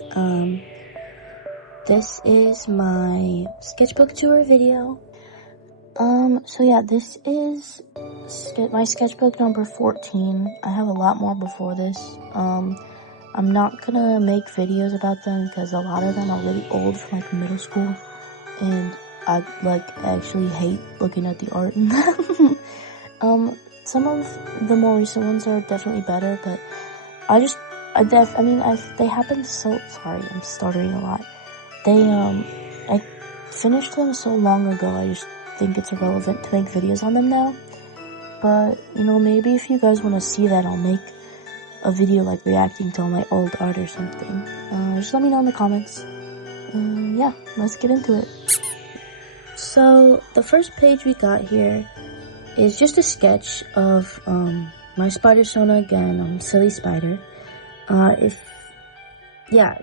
guys. This is my sketchbook tour video. So yeah, this is my sketchbook number 14. I have a lot more before this. I'm not gonna make videos about them because a lot of them are really old from like middle school, and I actually hate looking at the art in them. Some of the more recent ones are definitely better, but they happened so, sorry, I'm stuttering a lot. I finished them so long ago, I just think it's irrelevant to make videos on them now. But, maybe if you guys want to see that, I'll make a video, like, reacting to all my old art or something. Just let me know in the comments. Yeah, let's get into it. So, the first page we got here is just a sketch of, my spider persona again, Silly Spider.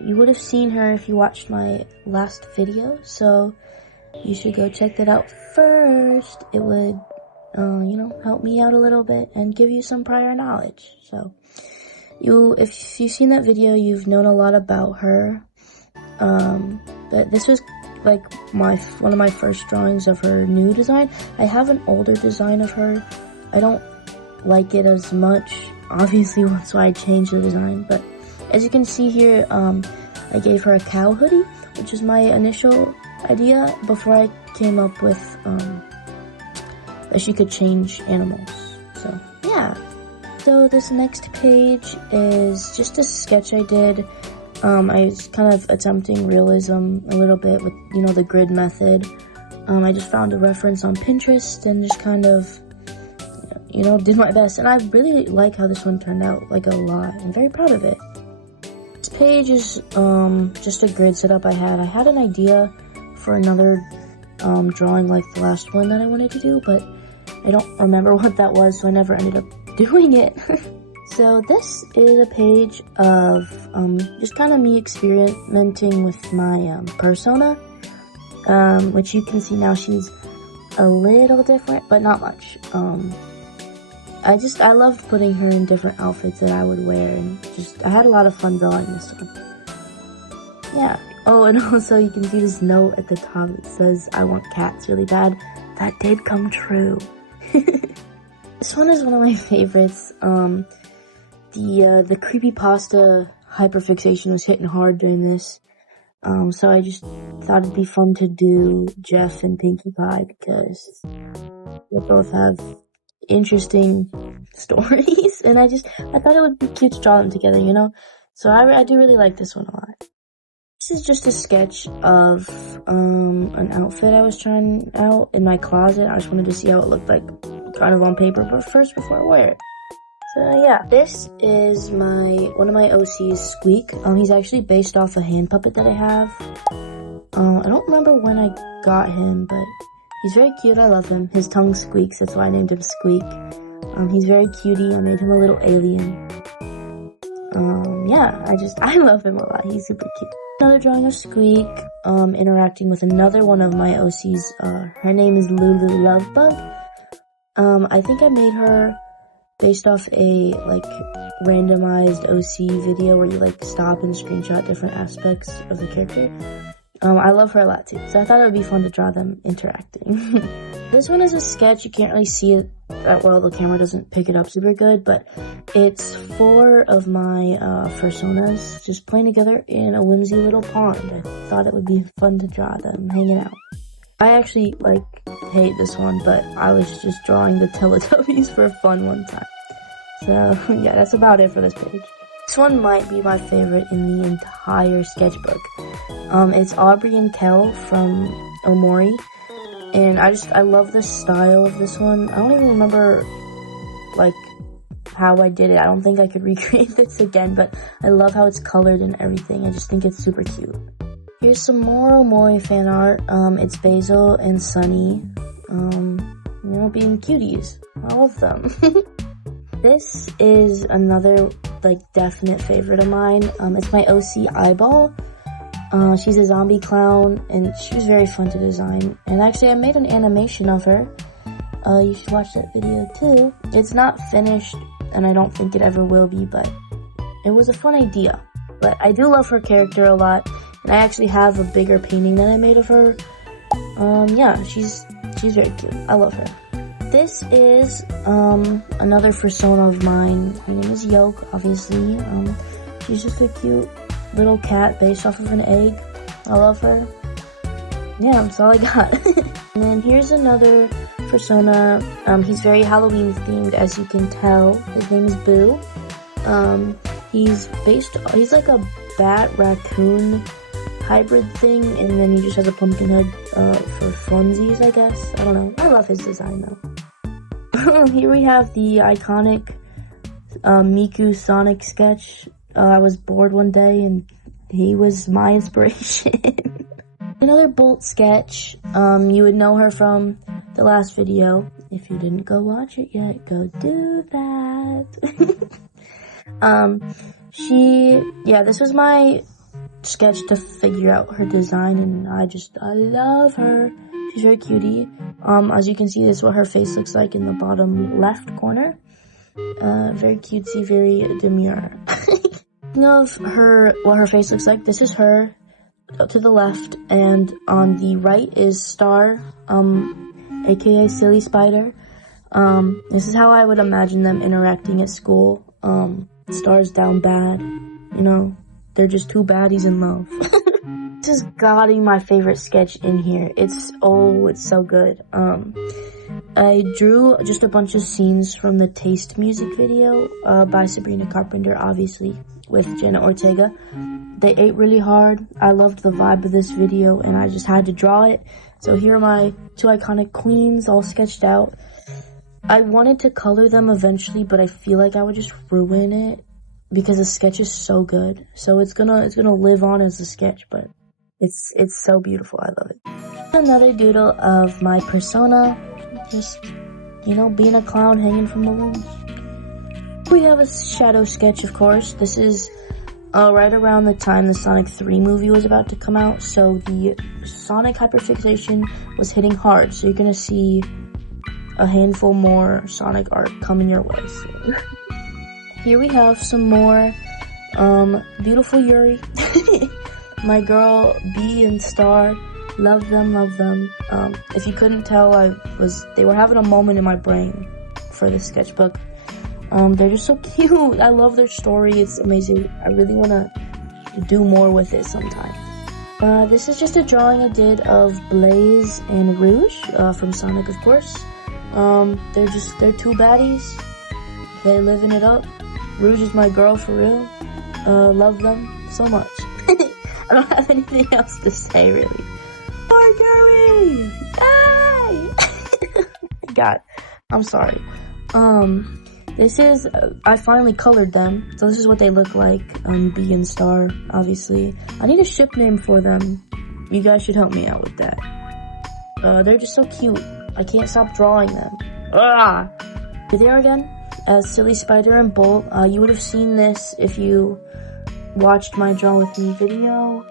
You would have seen her if you watched my last video, so you should go check that out first. It would, help me out a little bit and give you some prior knowledge. So, if you've seen that video, you've known a lot about her. But this was like one of my first drawings of her new design. I have an older design of her. I don't like it as much, obviously, that's why I changed the design, but as you can see here, I gave her a cow hoodie, which is my initial idea before I came up with, that she could change animals. So, yeah. So this next page is just a sketch I did. I was kind of attempting realism a little bit with, the grid method. I just found a reference on Pinterest and just kind of, did my best. And I really like how this one turned out, like, a lot. I'm very proud of it. This page is just a grid setup I had. I had an idea for another drawing like the last one that I wanted to do, but I don't remember what that was, so I never ended up doing it. So this is a page of just kind of me experimenting with my persona, which you can see now she's a little different, but not much. I loved putting her in different outfits that I would wear, and I had a lot of fun drawing this one. Yeah. Oh, and also you can see this note at the top that says, "I want cats really bad." That did come true. This one is one of my favorites. The creepypasta hyperfixation was hitting hard during this. So I just thought it'd be fun to do Jeff and Pinkie Pie because they both have interesting stories, and I thought it would be cute to draw them together, So I do really like this one a lot. This is just a sketch of an outfit I was trying out in my closet. I just wanted to see how it looked like kind of on paper, but first before I wear it. So yeah, this is one of my OCs, Squeak. He's actually based off a hand puppet that I have. I don't remember when I got him, but he's very cute. I love him. His tongue squeaks, that's why I named him Squeak. He's very cutie. I made him a little alien. I love him a lot. He's super cute. Another drawing of Squeak, interacting with another one of my OCs. Her name is Lulu Lovebug. I think I made her based off a, randomized OC video where you, stop and screenshot different aspects of the character. I love her a lot too, so I thought it would be fun to draw them interacting. This one is a sketch. You can't really see it that well, the camera doesn't pick it up super good, but it's 4 of my personas just playing together in a whimsy little pond. I thought it would be fun to draw them hanging out. I actually, hate this one, but I was just drawing the Teletubbies for fun one time. So, yeah, that's about it for this page. This one might be my favorite in the entire sketchbook. It's Aubrey and Kel from Omori, and I love the style of this one. I don't even remember, how I did it. I don't think I could recreate this again, but I love how it's colored and everything. I just think it's super cute. Here's some more Omori fan art. It's Basil and Sunny, being cuties. I love them. This is another, definite favorite of mine. It's my OC Eyeball. She's a zombie clown, and she was very fun to design. And actually, I made an animation of her. You should watch that video too. It's not finished, and I don't think it ever will be, but it was a fun idea. But I do love her character a lot, and I actually have a bigger painting that I made of her. Yeah, she's very cute. I love her. This is another persona of mine. Her name is Yoke, obviously. She's just a cute little cat based off of an egg. I love her. Yeah, that's all I got. And then here's another persona. He's very Halloween themed, as you can tell. His name is Boo. He's like a bat raccoon hybrid thing, and then he just has a pumpkin head for funsies, I guess. I don't know. I love his design though. Here we have the iconic Miku Sonic sketch. I was bored one day and he was my inspiration. Another Bolt sketch. You would know her from the last video. If you didn't go watch it yet, go do that. This was my sketch to figure out her design, and I love her. She's very cutie. As you can see, this is what her face looks like in the bottom left corner. Very cutesy, very demure. Speaking of what her face looks like, this is her to the left, and on the right is Star, aka Silly Spider. This is how I would imagine them interacting at school. Star's down bad, you know, they're just two baddies in love. This is gotta be my favorite sketch in here. It's so good. I drew just a bunch of scenes from the Taste music video by Sabrina Carpenter, obviously, with Jenna Ortega. They ate really hard. I loved the vibe of this video, and I just had to draw it. So here are my two iconic queens all sketched out. I wanted to color them eventually, but I feel like I would just ruin it because the sketch is so good. So it's gonna live on as a sketch, but it's so beautiful. I love it. Another doodle of my persona, just, you know, being a clown hanging from balloons. We have a shadow sketch, of course. This is right around the time the Sonic 3 movie was about to come out, so the Sonic hyperfixation was hitting hard, so you're gonna see a handful more Sonic art coming your way soon. Here we have some more beautiful Yuri. My girl B and Star, love them. If you couldn't tell, they were having a moment in my brain for this sketchbook. They're just so cute. I love their story. It's amazing. I really want to do more with it sometime. This is just a drawing I did of Blaze and Rouge from Sonic, of course. They're two baddies. They're living it up. Rouge is my girl for real. Love them so much. I don't have anything else to say, really. Marjorie! Yay! God, I'm sorry. This is, I finally colored them, so this is what they look like, B and Star, obviously. I need a ship name for them. You guys should help me out with that. They're just so cute. I can't stop drawing them. Ah! Here they are again, as Silly Spider and Bolt. You would have seen this if you watched my Draw With Me video.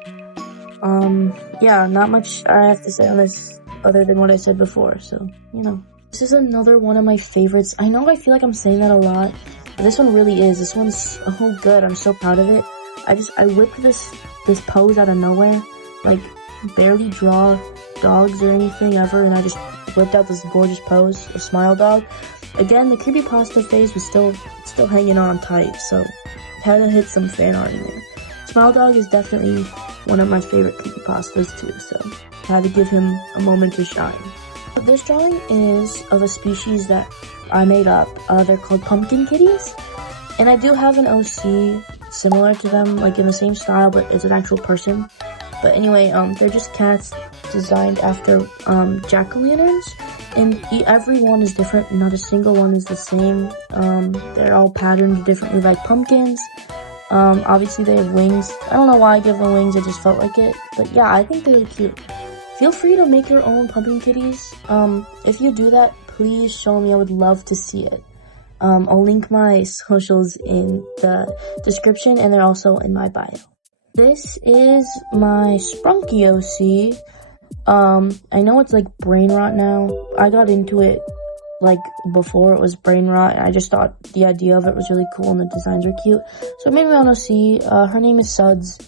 Yeah, not much I have to say on this other than what I said before, so, you know. This is another one of my favorites. I know I feel like I'm saying that a lot, but this one really is. This one's so good. I'm so proud of it. I whipped this pose out of nowhere. Like, barely draw dogs or anything ever, and I just whipped out this gorgeous pose, a smile dog. Again, the creepypasta phase was still hanging on tight, so had to hit some fan art in there. Smile dog is definitely one of my favorite creepypastas too, so had to give him a moment to shine. This drawing is of a species that I made up. They're called pumpkin kitties, and I do have an OC similar to them, like in the same style, but it's an actual person. But anyway, they're just cats designed after jack-o'-lanterns, and every one is different. Not a single one is the same. They're all patterned differently, like pumpkins. Obviously they have wings. I don't know why I give them wings, I just felt like it. But yeah, I think they're cute. Feel free to make your own pumpkin kitties. If you do that, please show me. I would love to see it. I'll link my socials in the description, and they're also in my bio. This is my Sprunky OC. I know it's like brain rot now. I got into it like before it was brain rot. I just thought the idea of it was really cool and the designs were cute. So it made me want to see. Her name is Suds.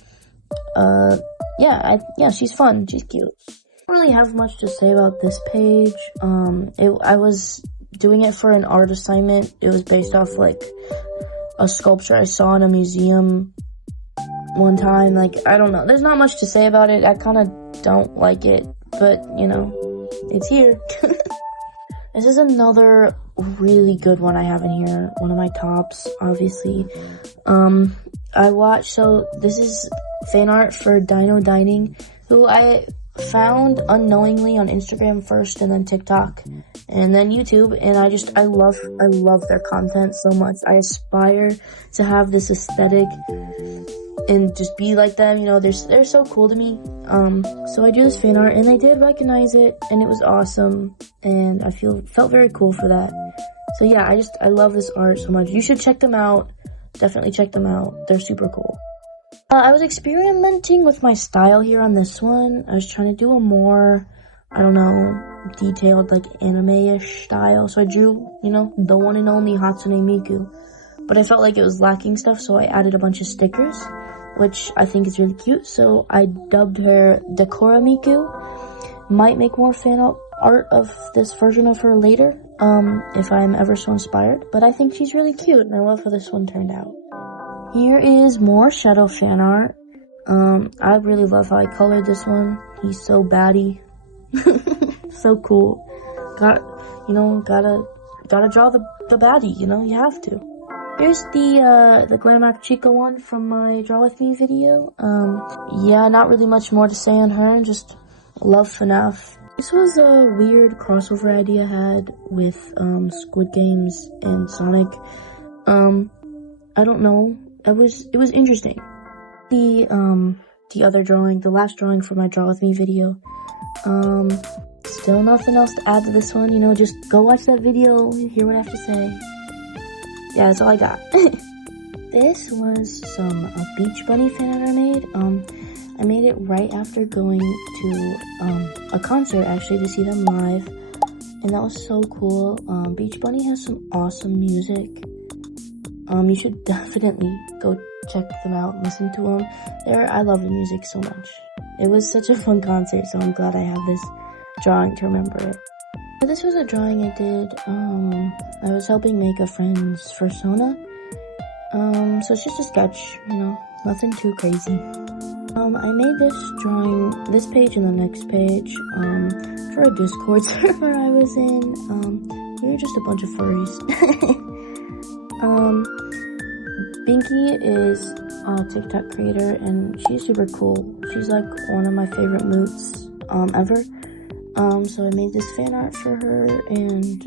Yeah, she's fun. She's cute. I don't really have much to say about this page. I was doing it for an art assignment. It was based off like a sculpture I saw in a museum one time. Like, I don't know. There's not much to say about it. I kind of don't like it, but you know, it's here. This is another really good one I have in here. One of my tops, obviously. So this is fan art for Dino Dining, who I found unknowingly on Instagram first, and then TikTok, and then YouTube, and I love their content so much. I aspire to have this aesthetic and just be like them, you know. They're so cool to me. So I do this fan art, and they did recognize it, and it was awesome, and I felt very cool for that. So yeah, I love this art so much. You should check them out. Definitely check them out. They're super cool. I was experimenting with my style here on this one. I was trying to do a more, I don't know, detailed, like anime-ish style. So I drew, you know, the one and only Hatsune Miku. But I felt like it was lacking stuff, so I added a bunch of stickers, which I think is really cute. So I dubbed her Decora Miku. Might make more fan art of this version of her later, if I'm ever so inspired. But I think she's really cute, and I love how this one turned out. Here is more Shadow fan art. I really love how I colored this one. He's so batty. So cool. Gotta draw the baddie, you know, you have to. Here's the Glamour Chica one from my Draw With Me video. Yeah, not really much more to say on her, just love FNAF. This was a weird crossover idea I had with, Squid Games and Sonic. I don't know. It was interesting. The other drawing, the last drawing for my Draw With Me video. Still nothing else to add to this one, you know, just go watch that video, hear what I have to say. Yeah, that's all I got. This was some Beach Bunny fan art I made. I made it right after going to a concert, actually, to see them live, and that was so cool. Beach Bunny has some awesome music. You should definitely go check them out and listen to them. I love the music so much. It was such a fun concert, so I'm glad I have this drawing to remember it. But this was a drawing I did. I was helping make a friend's persona. So it's just a sketch, you know, nothing too crazy. I made this drawing, this page and the next page, for a Discord server I was in. We were just a bunch of furries. Binky is a TikTok creator, and she's super cool. She's like one of my favorite moots, ever. So I made this fan art for her, and,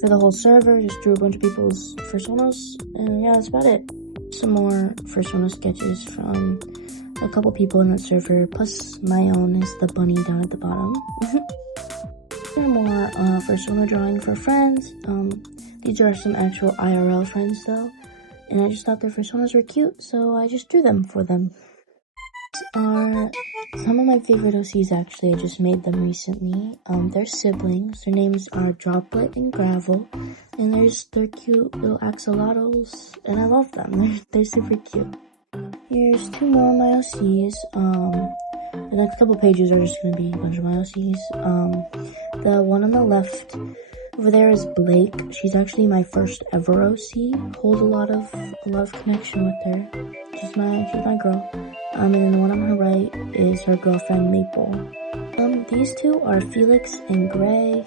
for the whole server, just drew a bunch of people's personas, and yeah, that's about it. Some more persona sketches from a couple people in that server, plus my own is the bunny down at the bottom. More, persona drawing for friends. These are some actual IRL friends though, and I just thought their personas were cute, so I just drew them for them. These are some of my favorite OCs, actually. I just made them recently. They're siblings. Their names are Droplet and Gravel, and they're cute little axolotls, and I love them. They're super cute. Here's two more of my OCs. The next couple pages are just gonna be a bunch of my OCs. The one on the left over there is Blake. She's actually my first ever OC. Hold a lot of connection with her. She's my girl. And then the one on her right is her girlfriend Maple. These two are Felix and Gray.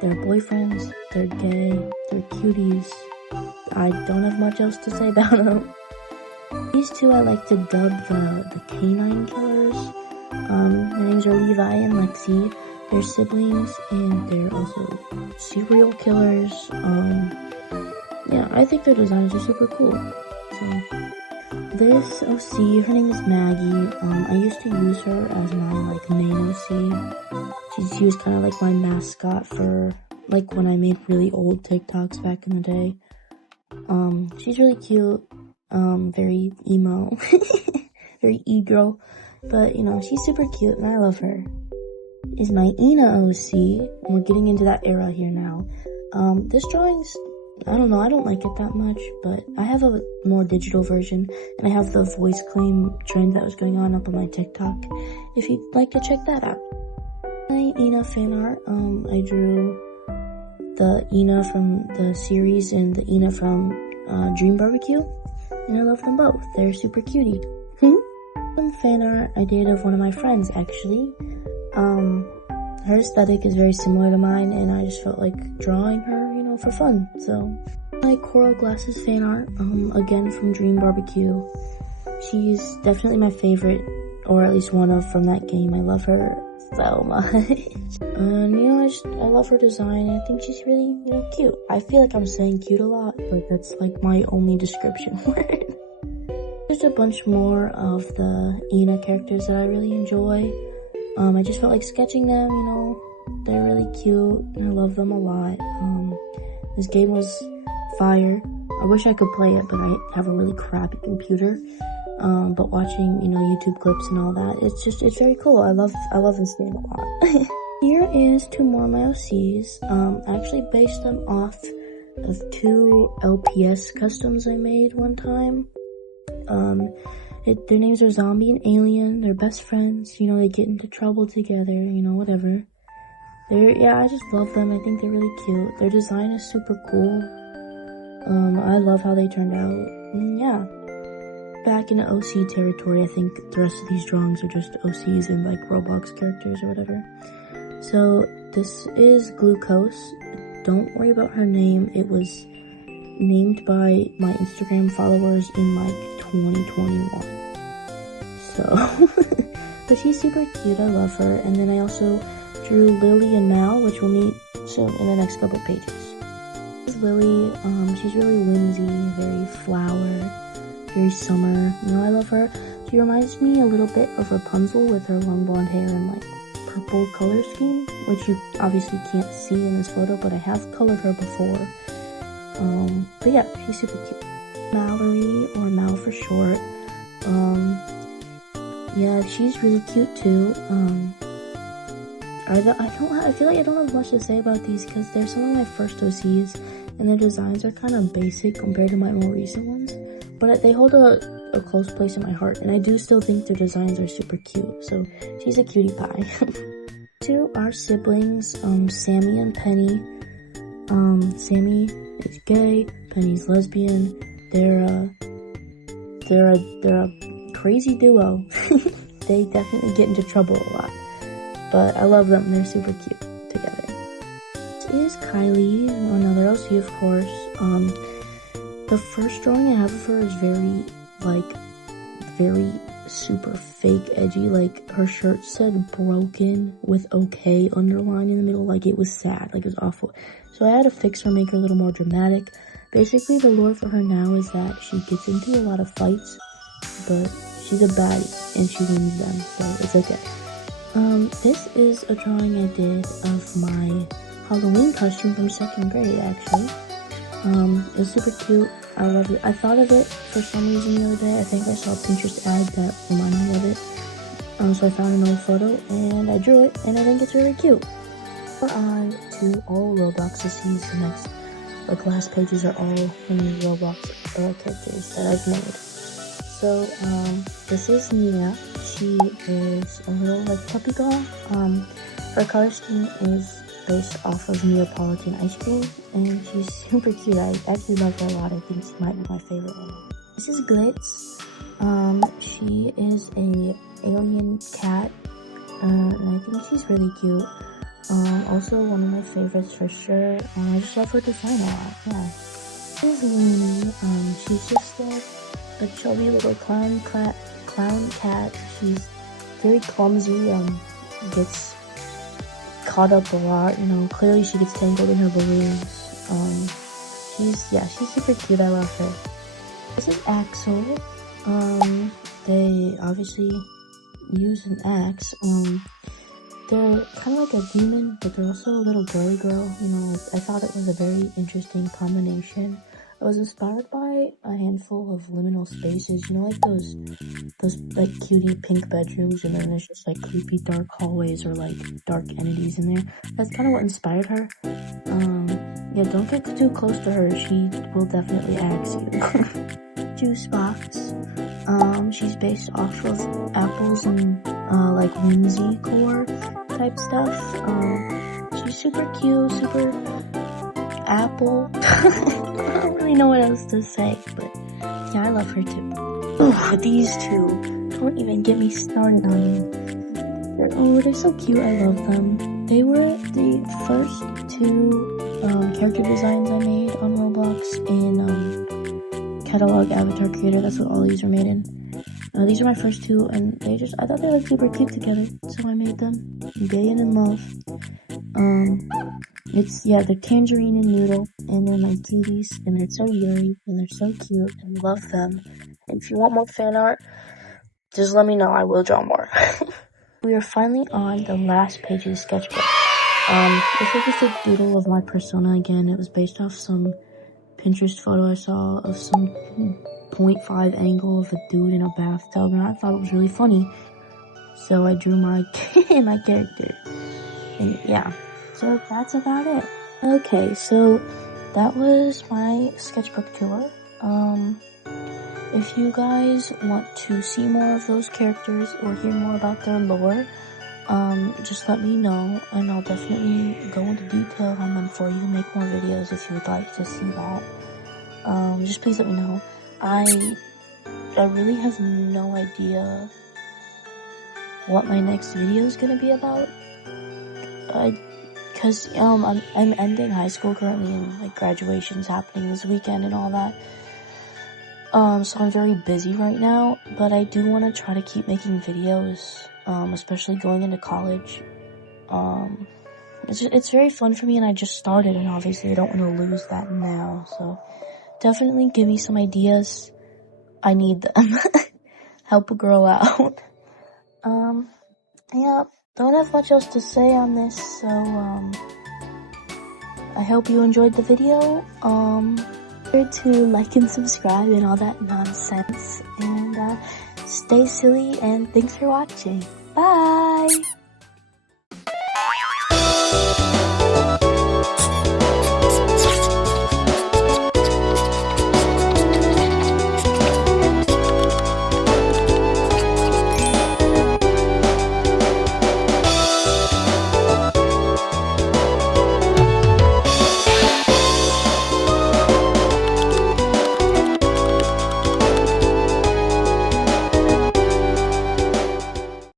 They're boyfriends. They're gay. They're cuties. I don't have much else to say about them. These two I like to dub the canine killers. Their names are Levi and Lexi. They're siblings, and they're also serial killers. Yeah, I think their designs are super cool. So, this OC, her name is Maggie. I used to use her as my, like, main OC. She was kind of like my mascot for, like, when I made really old TikToks back in the day. She's really cute. Very emo. Very e-girl. But, you know, she's super cute, and I love her. is my Ina OC. We're getting into that era here now. This drawing's, I don't know, I don't like it that much, but I have a more digital version, and I have the voice claim trend that was going on up on my TikTok, if you'd like to check that out. My Ina fan art, I drew the Ina from the series and the Ina from Dream Barbecue, and I love them both. They're super cutie. Some fan art I did of one of my friends, actually. Her aesthetic is very similar to mine, and I just felt like drawing her, you know, for fun. So, my Coral Glasses fan art, again from Dream Barbecue. She's definitely my favorite, or at least one of, from that game. I love her so much. And, you know, I love her design, and I think she's really, you know, cute. I feel like I'm saying cute a lot, but that's like my only description word. There's a bunch more of the Ina characters that I really enjoy. I just felt like sketching them, you know, they're really cute, and I love them a lot. This game was fire. I wish I could play it, but I have a really crappy computer. But watching, you know, YouTube clips and all that, it's very cool. I love this game a lot. Here is two more of my OCs. I actually based them off of two LPS customs I made one time. Their names are Zombie and Alien. They're best friends. You know, they get into trouble together, you know, whatever. I just love them. I think they're really cute. Their design is super cool. I love how they turned out. And yeah. Back in OC territory, I think the rest of these drawings are just OCs and like Roblox characters or whatever. So, this is Glucose. Don't worry about her name. It was named by my Instagram followers in like 2021. So, but she's super cute. I love her. And then I also drew Lily and Mal, which we'll meet soon in the next couple pages. This is Lily. She's really whimsy, very flower, very summer. You know, I love her. She reminds me a little bit of Rapunzel with her long blonde hair and like purple color scheme, which you obviously can't see in this photo, but I have colored her before. But yeah, she's super cute. Mallory, or Mal for short. Yeah, she's really cute too. I feel like I don't have much to say about these because they're some of my first OCs, and their designs are kind of basic compared to my more recent ones. But they hold a close place in my heart, and I do still think their designs are super cute. So she's a cutie pie. Two are siblings, Sammy and Penny. Sammy is gay, Penny's lesbian. They're a crazy duo. They definitely get into trouble a lot, but I love them. They're super cute together. This is Kylie, another OC, of course. The first drawing I have of her is very super fake edgy. Like, her shirt said broken with okay underlined in the middle. Like, it was sad. Like, it was awful. So I had to fix her, make her a little more dramatic. Basically, the lore for her now is that she gets into a lot of fights, but she's a baddie, and she wins them, so it's okay. This is a drawing I did of my Halloween costume from 2nd grade, actually. It was super cute. I love it. I thought of it for some reason the other day. I think I saw a Pinterest ad that reminded me of it. So I found an old photo, and I drew it, and I think it's really cute. We're on to all Roblox OCs. The next, like, last pages are all from the Roblox characters that I've made. So, this is Nia. She is a little, like, puppy girl. Her color scheme is based off of Neapolitan ice cream, and she's super cute. I actually love her a lot. I think she might be my favorite one. This is Glitz. She is a alien cat, and I think she's really cute. Also one of my favorites for sure. I just love her design a lot. Yeah. This is Looney. She's just a chubby little clown cat. She's very clumsy. Gets caught up a lot, you know. Clearly she gets tangled in her balloons. She's super cute. I love her. This is Axel. They obviously use an axe. They're kind of like a demon, but they're also a little girly girl, you know. I thought it was a very interesting combination. I was inspired by a handful of liminal spaces, you know, like those like cutie pink bedrooms, and then there's just like creepy dark hallways or like dark entities in there. That's kind of what inspired her. Yeah, don't get too close to her. She will definitely axe you. Juice box. She's based off of apples and like whimsy core type stuff. She's super cute, super apple. I don't really know what else to say, but yeah, I love her too. Oh, these two. Don't even get me started on them. They're so cute. I love them. They were the first two character designs I made on Roblox in Catalog Avatar Creator. That's what all these are made in. These are my first two, and I thought they looked super cute together, so I made them. Day in love. They're Tangerine and Noodle, and they're my cuties, and they're so yuri, and they're so cute, and I love them. And if you want more fan art, just let me know, I will draw more. We are finally on the last page of the sketchbook. This is just a doodle of my persona again. It was based off some Pinterest photo I saw of some 0.5 angle of a dude in a bathtub, and I thought it was really funny. So I drew my character. And yeah, so that's about it. Okay, so that was my sketchbook tour. If you guys want to see more of those characters or hear more about their lore, just let me know, and I'll definitely go into detail on them for you, make more videos if you would like to see that. Just please let me know. I really have no idea what my next video is gonna be about. Cause I'm ending high school currently, and like graduation's happening this weekend and all that. So I'm very busy right now, but I do want to try to keep making videos, especially going into college. It's very fun for me, and I just started, and obviously I don't want to lose that now, so definitely give me some ideas. I need them. Help a girl out. Yeah, don't have much else to say on this, so, I hope you enjoyed the video. Remember to like and subscribe and all that nonsense, and stay silly, and thanks for watching. Bye!